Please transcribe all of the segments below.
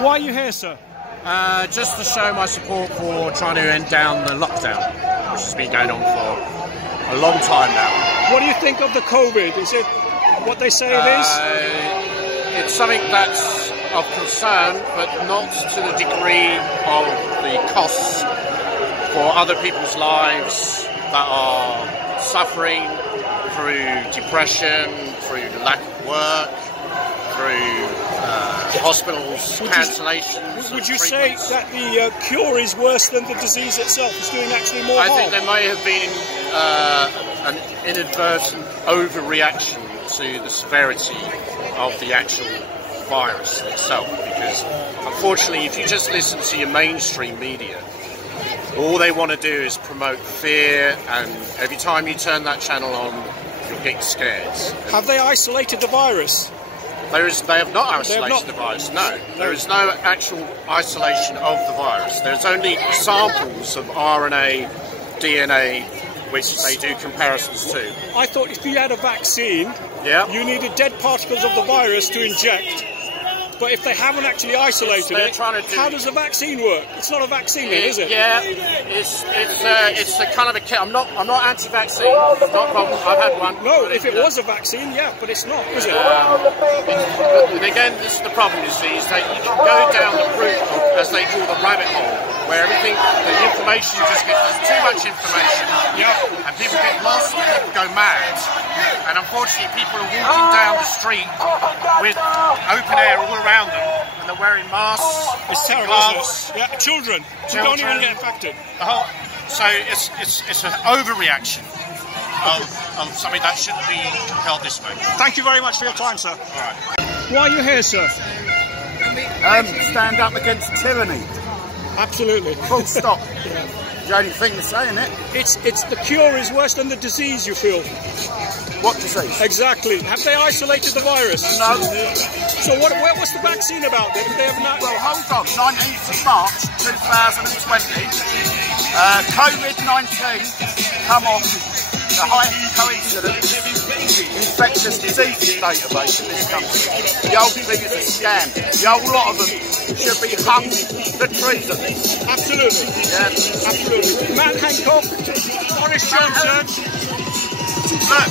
Why are you here, sir? Just to show my support for trying to end down the lockdown, which has been going on for a long time now. What do you think of the COVID? Is it what they say it is? It's something that's of concern, but not to the degree of the costs for other people's lives that are suffering through depression, through lack of work, through hospitals, cancellations. Would you say that the cure is worse than the disease itself? It's doing actually more harm? I think there may have been an inadvertent overreaction to the severity of the actual virus itself, because unfortunately if you just listen to your mainstream media, all they want to do is promote fear, and every time you turn that channel on you'll get scared. Have they isolated the virus? They have not isolated the virus, no. There is no actual isolation of the virus. There's only samples of RNA, DNA, which they do comparisons to. I thought if you had a vaccine, you needed dead particles of the virus to inject. But if they haven't actually isolated it, how does a vaccine work? It's not a vaccine, then, is it? Yeah, it's a kind of a kit. I'm not anti-vaccine. It's not a problem. I've had one. No, if it was a vaccine, yeah, but it's not, is it? And again, this is the problem. You see, is that you can go down the route of, as they call the rabbit hole, where everything, the information just gets too much information. Yeah. And people get lost. And people go mad. And unfortunately, people are walking down the street with open air all around them, and they're wearing masks. It's terrible, gloves. isn't it? Yeah, children who don't even get infected. So it's an overreaction of something that shouldn't be held this way. Thank you very much for your time, sir. All right. Why are you here, sir? Stand up against tyranny. Absolutely. Full stop. The only thing to say, isn't it? It's the cure is worse than the disease, you feel? What disease? Exactly. Have they isolated the virus? No. So what's the vaccine about then? They have not. Well, hold on. 19th of March 2020, COVID-19 come off the heightened coincidence infectious diseases database in this country. The whole thing is a scam. The whole lot of them should be hung for treason. Absolutely. Yeah. Absolutely. Matt Hancock, Boris Johnson. Look,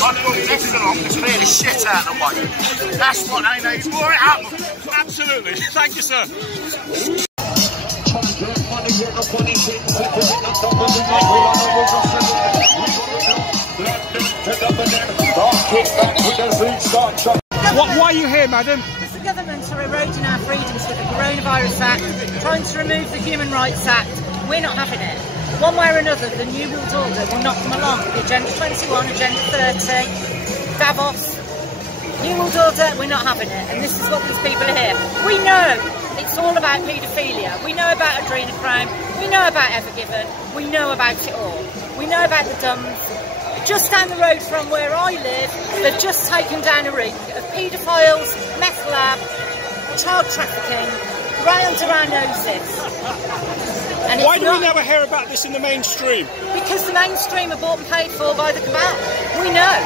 I've got this along to clear the shit out of the way. That's what they need. Pour it up. Absolutely. Thank you, sir. Why are you here, madam? Because the government are eroding our freedoms with the Coronavirus Act, trying to remove the Human Rights Act. We're not having it. One way or another, the New World Order will not come along. The Agenda 21, Agenda 30, Davos. New World Order, we're not having it. And this is what these people are here. We know it's all about paedophilia. We know about adrenochrome. We know about Evergiven. We know about it all. We know about the DUMs. Just down the road from where I live, they've just taken down a ring of paedophiles, meth lab, child trafficking, right under our noses. And why do we never hear about this in the mainstream? Because the mainstream are bought and paid for by the Cabal. We know.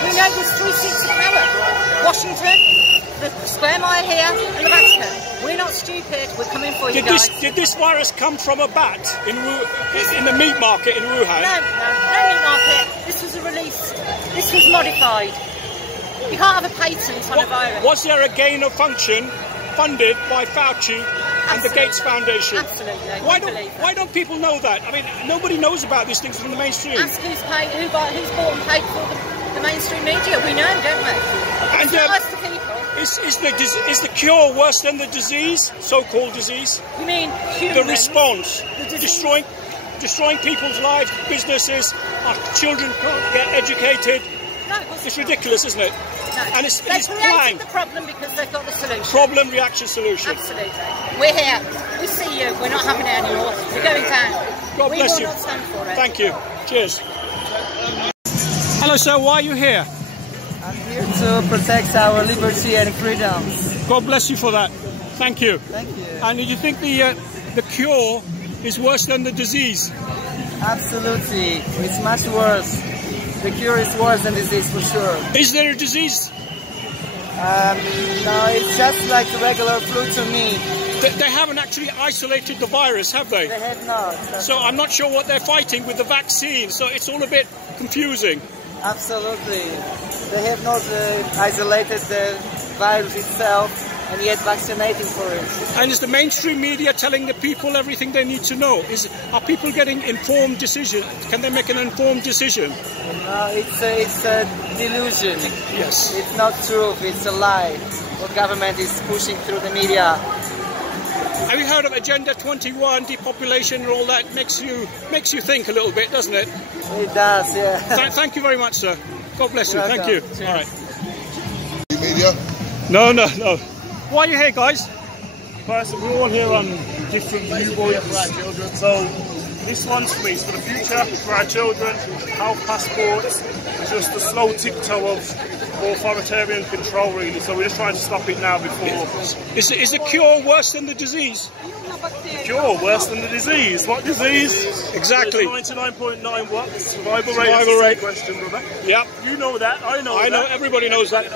We know there's 3 seats of power. Washington, the Square Mile here, and the Vatican. We're not stupid. We're coming for you guys. Did this virus come from a bat in the meat market in Wuhan? No meat market. This was a release. This was modified. You can't have a patent on a virus. Was there a gain of function funded by Fauci and the Gates Foundation? Absolutely. Why don't people know that? I mean, nobody knows about these things from the mainstream. Ask who's bought and paid for the mainstream media. We know, don't we? And the people. Is the cure worse than the disease, so-called disease? You mean the response? Destroying people's lives, businesses, our children can't get educated. No, it's ridiculous, isn't it? No. And it's created the problem because they've got the solution. Problem, reaction, solution. Absolutely. We're here. We see you. We're not having it anymore. We're going down. God bless you. We will not stand for it. Thank you. Cheers. Hello, sir. Why are you here? I'm here to protect our liberty and freedoms. God bless you for that. Thank you. Thank you. And do you think the cure is worse than the disease? Absolutely. It's much worse. The cure is worse than disease for sure. Is there a disease? No, it's just like the regular flu to me. They haven't actually isolated the virus, have they? They have not. So I'm not sure what they're fighting with the vaccine, so it's all a bit confusing. Absolutely. They have not isolated the virus itself and yet vaccinating for it. And is the mainstream media telling the people everything they need to know? Are people getting informed decision? Can they make an informed decision? It's a delusion. Yes. It's not truth, it's a lie. What government is pushing through the media. Have you heard of Agenda 21, depopulation and all that? Makes you think a little bit, doesn't it? It does, yeah. Thank you very much, sir. God bless you. Thank you. Cheers. All right. Media? No. Why are you here, guys? First, we're all here on different viewpoints. So this one's for me. It's for the future, for our children, health passports. It's just a slow tiptoe of authoritarian control, really. So we're just trying to stop it now before. Is the cure worse than the disease? Cure worse than the disease? What disease? Exactly. 99.9 what? Survival rate. Question, brother. Yep. You know that. I know. Everybody knows that.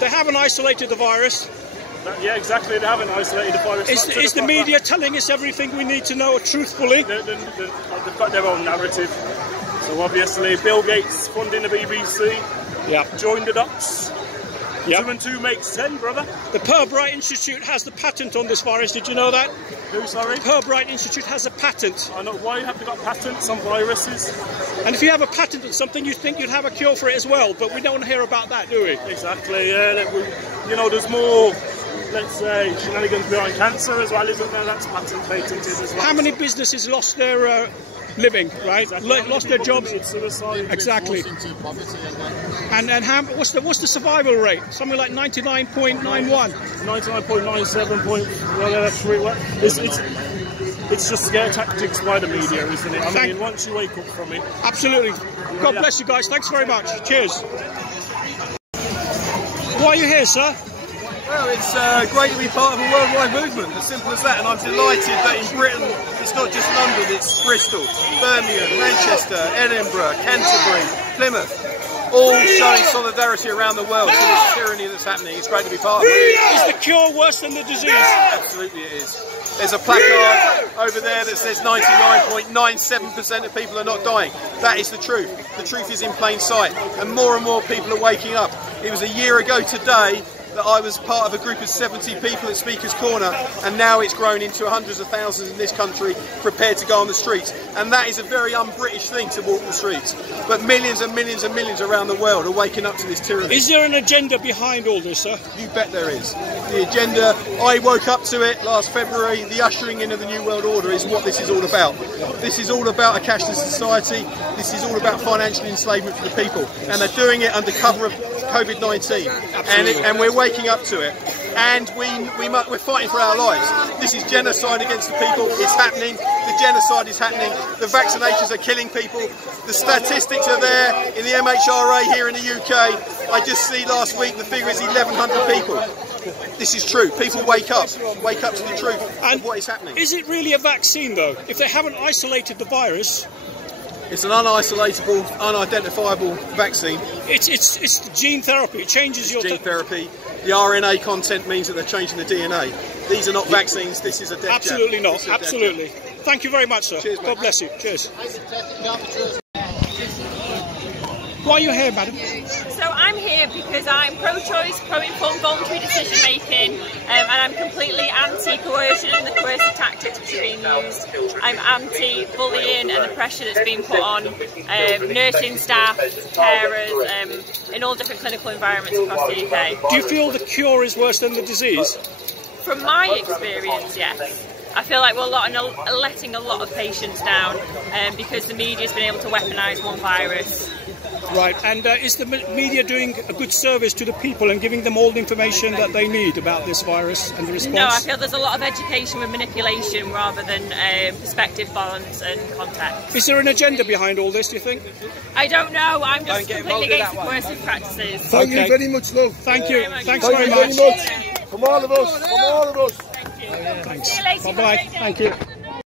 They haven't isolated the virus. Yeah, exactly. They haven't isolated the virus. Is the media telling us everything we need to know truthfully? They've got their own narrative. So obviously, Bill Gates funding the BBC. Yeah. Join the dots. Yep. 2 and 2 makes 10, brother. The Pirbright Institute has the patent on this virus. Did you know that? Who, sorry? The Pirbright Institute has a patent. I know. Why have they got patents on viruses? And if you have a patent on something, you'd think you'd have a cure for it as well. But we don't hear about that, do we? Exactly. Yeah. There's more, let's say, shenanigans behind cancer as well, isn't there? That's patented as well. How many businesses lost their living, right? Exactly. Lost their jobs. Suicide. Exactly. And what's the survival rate? Something like 99.91. 99.97. It's just scare tactics by the media, isn't it? I mean, once you wake up from it. Absolutely. God bless you guys. Thanks very much. Cheers. Why are you here, sir? Well, it's great to be part of a worldwide movement, as simple as that, and I'm delighted that in Britain it's not just London, it's Bristol, Birmingham, Manchester, Edinburgh, Canterbury, Plymouth, all showing solidarity around the world to this tyranny that's happening. It's great to be part of it. Is the cure worse than the disease? Absolutely it is. There's a placard over there that says 99.97% of people are not dying. That is the truth. The truth is in plain sight, and more people are waking up. It was a year ago today that I was part of a group of 70 people at Speaker's Corner, and now it's grown into hundreds of thousands in this country prepared to go on the streets. And that is a very un-British thing to walk the streets. But millions and millions and millions around the world are waking up to this tyranny. Is there an agenda behind all this, sir? You bet there is. The agenda, I woke up to it last February. The ushering in of the New World Order is what this is all about. This is all about a cashless society. This is all about financial enslavement for the people. And they're doing it under cover of COVID-19. And we're waking up to it. And we're fighting for our lives. This is genocide against the people. It's happening. The genocide is happening. The vaccinations are killing people. The statistics are there in the MHRA here in the UK. I just see last week the figure is 1,100 people. This is true. People wake up to the truth of what is happening. Is it really a vaccine, though? If they haven't isolated the virus, it's an unisolatable, unidentifiable vaccine. It's gene therapy. It changes your gene therapy. The RNA content means that they're changing the DNA. These are not vaccines. This is a death Absolutely jab. not. Absolutely. Thank you very much, sir. Cheers, God bless you. Cheers. Why are you here, madam? So I'm here because I'm pro-choice, pro-informed voluntary decision-making, and I'm completely anti-coercion and the coercive tactics which are being used. I'm anti-bullying and the pressure that's being put on nursing staff, carers, in all different clinical environments across the UK. Do you feel the cure is worse than the disease? From my experience, yes. I feel like we're letting a lot of patients down because the media's been able to weaponise one virus. Right, and is the media doing a good service to the people and giving them all the information that they need about this virus and the response? No, I feel there's a lot of education with manipulation rather than perspective, balance and context. Is there an agenda behind all this, do you think? I don't know, I'm just completely against coercive practices. Thank you very much, love. Thank you. Thanks Thank very you much. very much. From all of us. From all of us. Thanks. See you later. Bye-bye. Thank you.